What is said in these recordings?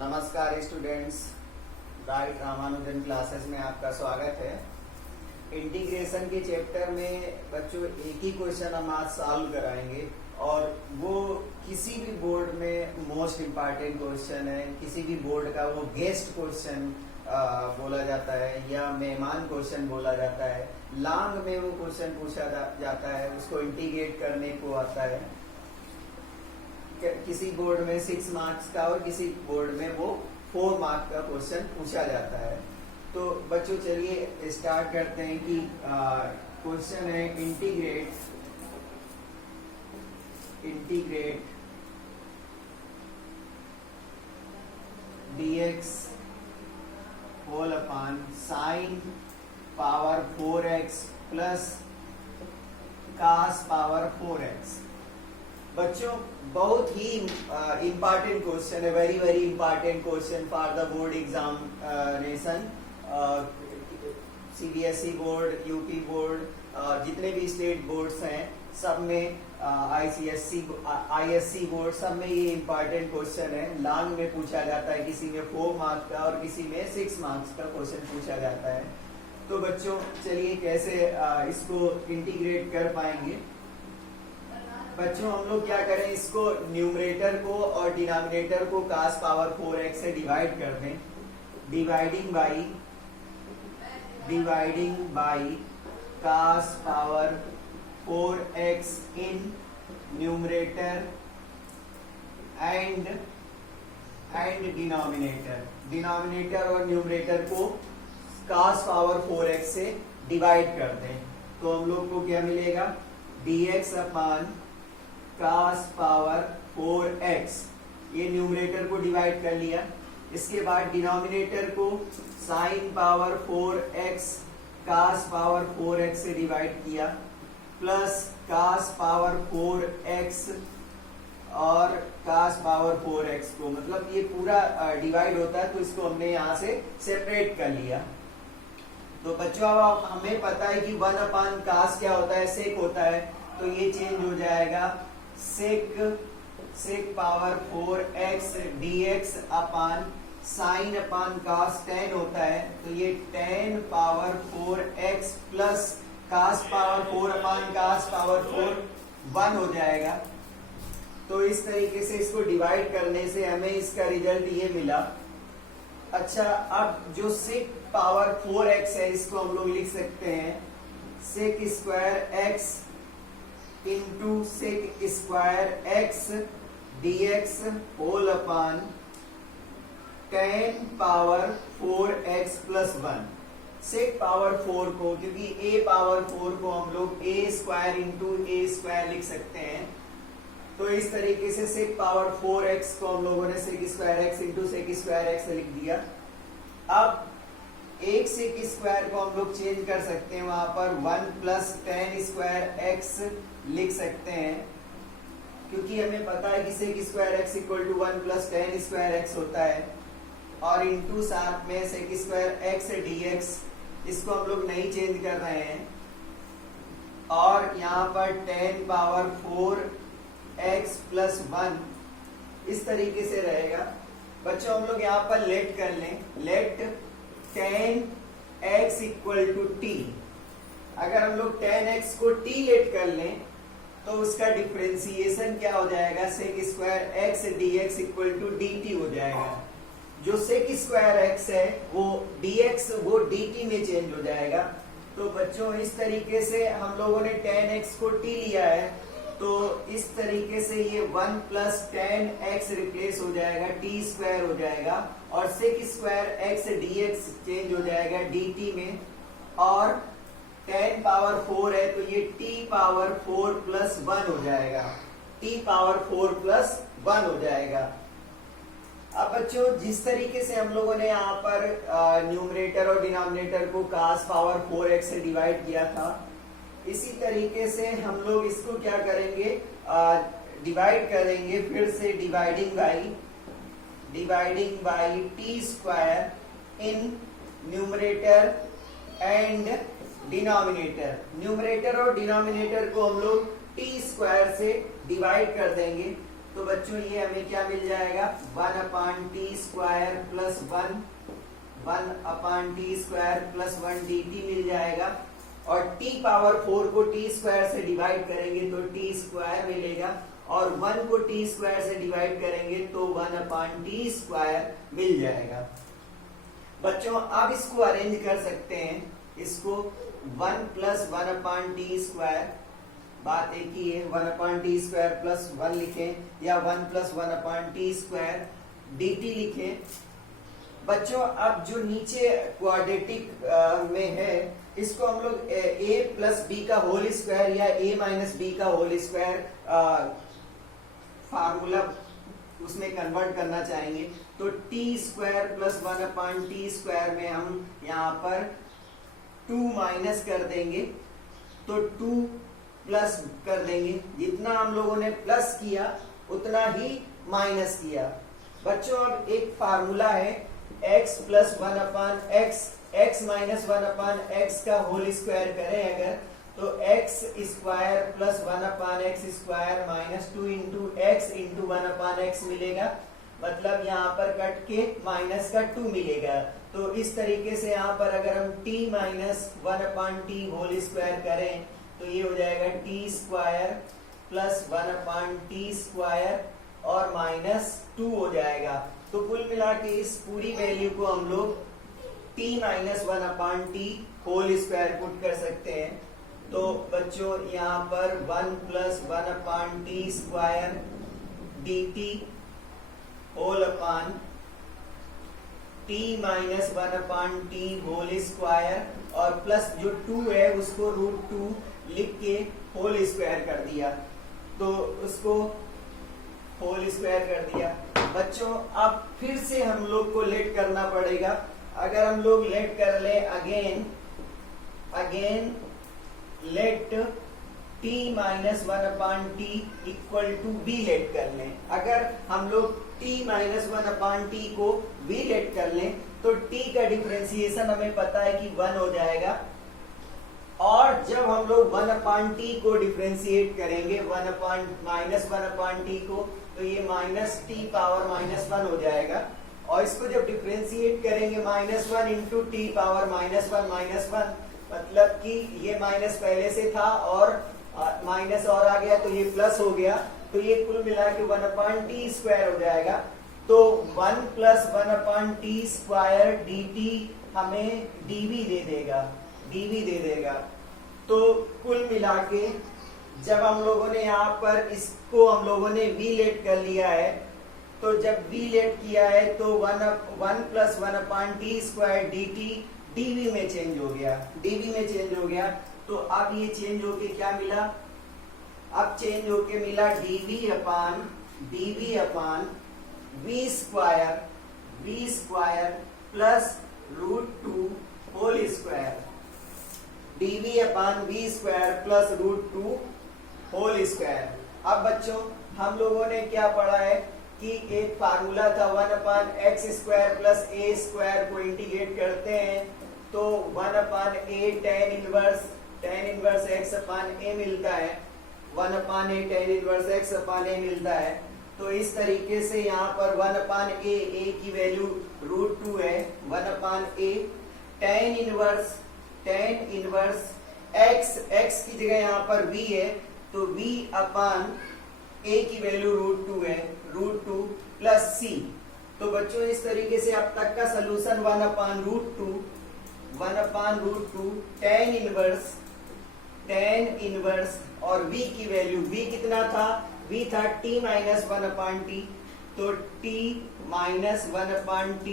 नमस्कार students, right Ramanujan classes में आपका स्वागत है। इंटीग्रेशन के चैप्टर में बच्चों एक ही क्वेश्चन हम आज सॉल्व कराएंगे और वो किसी भी बोर्ड में मोस्ट इम्पॉर्टेंट क्वेश्चन है। किसी भी बोर्ड का वो गेस्ट क्वेश्चन बोला जाता है या मेहमान क्वेश्चन बोला जाता है। लॉन्ग में वो क्वेश्चन पूछा जाता है, उसको इंटीग्रेट करने को आता है। किसी बोर्ड में 6 मार्क्स का और किसी बोर्ड में वो 4 मार्क्स का क्वेश्चन पूछा जाता है। तो बच्चों चलिए स्टार्ट करते हैं कि क्वेश्चन है integrate dx whole upon sine power 4x plus cos power 4x। बच्चों बहुत ही इम्पॉर्टेंट क्वेश्चन है, very very important question for the board examination. CBSE board, UP board, जितने भी स्टेट बोर्ड्स हैं सब में, आईएससी बोर्ड सब में ये इम्पॉर्टेंट क्वेश्चन है। लॉन्ग में पूछा जाता है, किसी में 4 मार्क्स का और किसी में 6 मार्क्स का क्वेश्चन पूछा जाता है। तो बच्चों चलिए कैसे इसको इंटीग्रेट कर पाएंगे। बच्चों हम लोग क्या करें, इसको न्यूमरेटर को और डिनोमिनेटर को cos पावर 4x से डिवाइड कर दें। Dividing by cos power 4x in numerator and denominator और न्यूमरेटर को cos पावर 4x से डिवाइड कर दें। तो हम लोग को क्या मिलेगा, dx upon cos power 4x। ये न्यूमरेटर को डिवाइड कर लिया। इसके बाद डिनोमिनेटर को sin power 4x cos power 4x से डिवाइड किया, प्लस cos पावर 4x और cos पावर 4x को, मतलब ये पूरा डिवाइड होता है तो इसको हमने यहाँ से सेपरेट कर लिया। तो बच्चों अब हमें पता है कि 1 अपान cos क्या होता है, सेक होता है। तो ये चेंज हो जाएगा sec power 4x dx upon sine upon cos 10 होता है। तो ये 10 power 4x plus cos power 4 upon cos power 4 1 हो जाएगा। तो इस तरीके से इसको डिवाइड करने से हमें इसका रिजल्ट ये मिला। अच्छा, अब जो सेक पावर 4x है इसको हम लोग लिख सकते हैं sec square x into sec square x dx whole upon 10 power 4x plus 1। Sec power 4 को, क्योंकि a पावर 4 को हम लोग a square into a square लिख सकते हैं, तो इस तरीके से सेक पावर 4x को हम लोगों ने sec square x into sec square x लिख दिया। अब एक सेक स्क्वायर को हम लोग चेंज कर सकते हैं, वहां पर 1 प्लस 10 स्क्वायर x लिख सकते हैं, क्योंकि हमें पता है कि sec square x equal to 1 plus 10 square x होता है। और इंटू साथ में सेक स्क्वायर x dx, इसको हम लोग नहीं चेंज कर रहे हैं। और यहाँ पर 10 पावर 4x प्लस 1 इस तरीके से रहेगा। बच्चों हम लोग यहाँ पर लेट कर लें, late 10x equal to t। अगर हम लोग 10x को t लेट कर लें तो उसका डिफरेंशिएशन क्या हो जाएगा, sec square x dx equal to dt हो जाएगा। जो सेक स्क्वायर x है वो dx वो dt में चेंज हो जाएगा। तो बच्चों इस तरीके से हम लोगों ने 10x को t लिया है, तो इस तरीके से ये 1 प्लस 10x रिप्लेस हो जाएगा, t स्क्वायर हो जाएगा, और sec square x dx change हो जाएगा dt में। और 10 पावर 4 है तो ये t पावर 4 प्लस 1 हो जाएगा, t पावर 4 प्लस 1 हो जाएगा। अब बच्चों जिस तरीके से हम लोगों ने यहाँ पर न्यूमरेटर और डिनोमिनेटर को cos पावर 4x से डिवाइड किया था, इसी तरीके से हम लोग इसको क्या करेंगे, डिवाइड करेंगे फिर से dividing by T square in numerator and denominator. Numerator और डिनोमिनेटर को हम लोग टी स्क्वायर से डिवाइड कर देंगे। तो बच्चों ये हमें क्या मिल जाएगा, 1/t² plus 1/t² plus 1 dt मिल जाएगा। और t पावर 4 को t² से डिवाइड करेंगे तो t² मिलेगा, और 1 को t² से डिवाइड करेंगे तो 1/t² मिल जाएगा। बच्चों अब इसको अरेंज कर सकते हैं, इसको 1 प्लस 1/t², बात एक ही है, 1/t² प्लस 1 लिखें या 1 प्लस 1/t² dt लिखें। बच्चों अब जो नीचे क्वाड्रेटिक में है, इसको हम लोग a प्लस बी का होल स्क्वायर या a माइनस बी का होल स्क्वायर फार्मूला उसमें कन्वर्ट करना चाहेंगे। तो t² प्लस 1/t² में हम यहाँ पर 2 माइनस कर देंगे, तो 2 प्लस कर देंगे। जितना हम लोगों ने प्लस किया उतना ही माइनस किया। बच्चों अब एक फार्मूला है x plus 1/x, x minus 1/x का होल स्क्वायर करें अगर, तो x² plus 1/x² minus 2 into x into 1/x मिलेगा। मतलब यहाँ पर कट के माइनस का 2 मिलेगा। तो इस तरीके से यहाँ पर अगर हम t minus 1/t whole square करें तो ये हो जाएगा t² प्लस 1/t² और माइनस 2 हो जाएगा। तो कुल मिला के इस पूरी वैल्यू को हम लोग t minus 1/t whole square put कर सकते हैं। तो बच्चों यहाँ पर 1 plus 1/t² dt whole upon t minus 1/t whole square, और प्लस जो 2 है उसको √2 लिख के होल स्क्वायर कर दिया, तो उसको होल स्क्वायर कर दिया। बच्चों अब फिर से हम लोग को लेट करना पड़ेगा। अगर हम लोग लेट कर ले again let t minus 1/t equal to v let कर लें। अगर हम लोग t माइनस 1/t को v लेट कर लें तो t का डिफरेंशिएशन हमें पता है कि 1 हो जाएगा, और जब हम लोग 1/t को डिफरेंशिएट करेंगे माइनस 1/t को, तो ये माइनस t पावर -1 हो जाएगा। और इसको जब डिफरेंशिएट करेंगे -1 इंटू t पावर -1, मतलब कि ये माइनस पहले से था और माइनस और आ गया तो ये प्लस हो गया, तो ये कुल मिला के 1/t² हो जाएगा। तो 1 प्लस 1/t² dt हमें dv दे देगा। तो कुल मिला के जब हम लोगों ने यहाँ पर इसको हम लोगों ने v लेट कर लिया है, तो जब v लेट किया है तो 1 प्लस 1/t² dt dv में चेंज हो गया। तो अब ये चेंज होके क्या मिला, अब चेंज होके मिला dv upon v square plus √2 whole square, dv upon v square plus √2 whole square. अब बच्चों हम लोगों ने क्या पढ़ा है कि एक फार्मूला था 1/x² प्लस a² को इंटीग्रेट करते हैं तो 1/a tan inverse x upon a मिलता है, 1/a tan inverse x upon a मिलता है। तो इस तरीके से यहाँ पर 1/a की वैल्यू √2 है, 1/a tan इनवर्स x की जगह यहाँ पर v है, तो v अपान a की वैल्यू √2 है, √2 प्लस c। तो बच्चों इस तरीके से अब तक का सलूशन 1/√2 tan इनवर्स और v की वैल्यू, v कितना था, v था t माइनस 1/t, तो t माइनस 1/t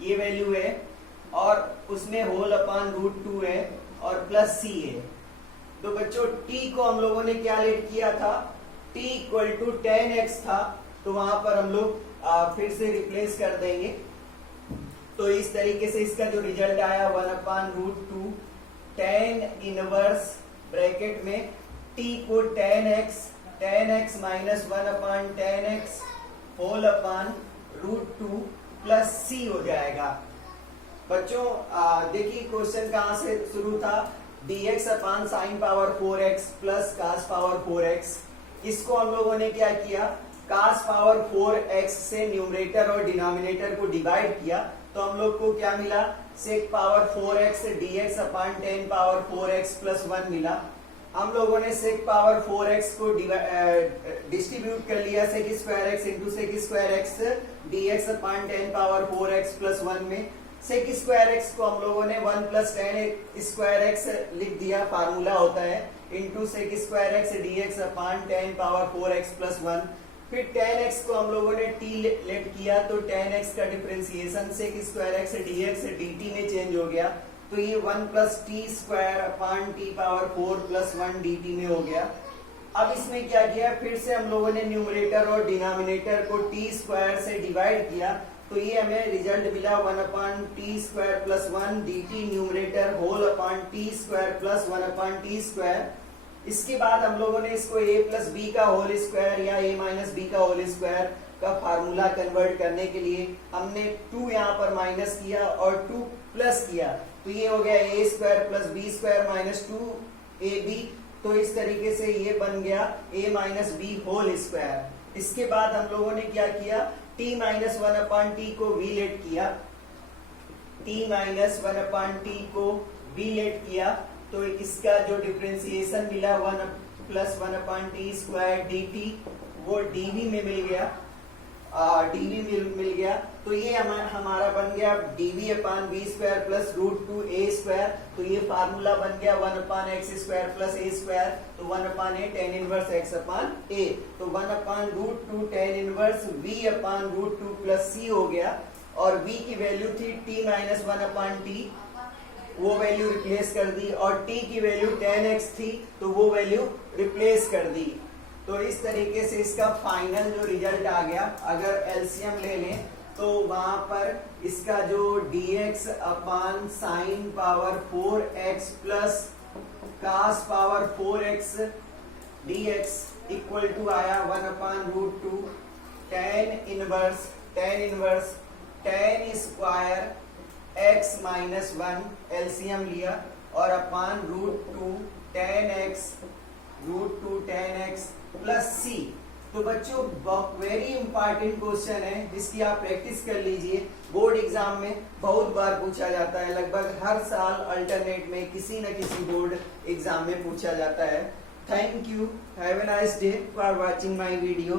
ये वैल्यू है, और उसमें होल अपान √2 है और प्लस c है। तो बच्चों t को हम लोगों ने क्या लेट किया था, t equal to tan x था, तो वहां पर हम लोग फिर से रिप्लेस कर देंगे। तो इस तरीके से इसका जो रिजल्ट आया 1/√2 tan इनवर्स ब्रैकेट में t को tan x minus 1/tan x whole upon √2 plus c हो जाएगा। बच्चों देखिए क्वेश्चन कहां से शुरू था, dx अपान sin power 4x plus cos power 4x। इसको हम लोगों ने क्या किया, cos पावर 4x से न्यूमरेटर और डिनोमिनेटर को डिवाइड किया तो हम लोग को क्या मिला, sec पावर 4x dx अपान 10 पावर 4x प्लस 1 मिला। हम लोगों ने sec पावर 4x को डिस्ट्रीब्यूट कर लिया sec square x into sec square x dx अपान 10 पावर 4x प्लस 1 में। sec स्क्वायर x को हम लोगों ने 1 प्लस 10 स्क्वायर x लिख दिया, फार्मूला होता है into sec square x dx अपान 10 पावर 4x प्लस 1। फिर 10x को हम लोगों ने t लेट किया तो 10x का differentiation sec square x dx dt में चेंज हो गया तो ये 1 plus T square upon T power 4 plus 1 dt में हो गया। अब इसमें क्या किया, फिर से हम लोगों ने न्यूमरेटर और डिनोमिनेटर को टी स्क्वायर से डिवाइड किया तो ये हमें रिजल्ट मिला 1 upon T square plus 1 dt numerator whole upon T square plus 1 upon T square. इसके बाद हम लोगों ने इसको a प्लस बी का होल स्क्वायर या a माइनस बी का होल स्क्वायर का फार्मूला कन्वर्ट करने के लिए हमने 2 यहाँ पर माइनस किया और 2 प्लस किया तो ये हो गया a square plus b square minus 2ab। तो इस तरीके से ये बन गया a minus b whole square. इसके बाद हम लोगों ने क्या किया, t माइनस 1 अपान टी को v लेट किया, t माइनस 1 अपान टी को v लेट किया तो इसका जो डिफरेंशिएशन मिला 1 plus 1 upon T square dt वो dv में मिल गया, dv मिल गया तो ये हमारा बन गया dv upon B square plus root 2 a square. तो ये फार्मूला बन गया 1 upon X square plus a square तो 1 upon a tan inverse x upon a तो 1 upon root 2 tan inverse v upon root 2 plus c हो गया। और v की वैल्यू थी t माइनस 1 अपान टी, वो वैल्यू रिप्लेस कर दी और t की वैल्यू tan x थी तो वो वैल्यू रिप्लेस कर दी। तो इस तरीके से इसका फाइनल जो रिजल्ट आ गया, अगर एलसीएम ले लें तो वहां पर इसका जो dx upon sine power 4x plus cos power 4x dx equal to आया 1 upon root 2 tan inverse tan square x minus 1 LCM लिया और upon root 2 tan x plus c। तो बच्चों वेरी इंपॉर्टेंट क्वेश्चन है जिसकी आप प्रैक्टिस कर लीजिए, बोर्ड एग्जाम में बहुत बार पूछा जाता है, लगभग हर साल अल्टरनेट में किसी न किसी बोर्ड एग्जाम में पूछा जाता है। Thank you, have a nice day for watching my video.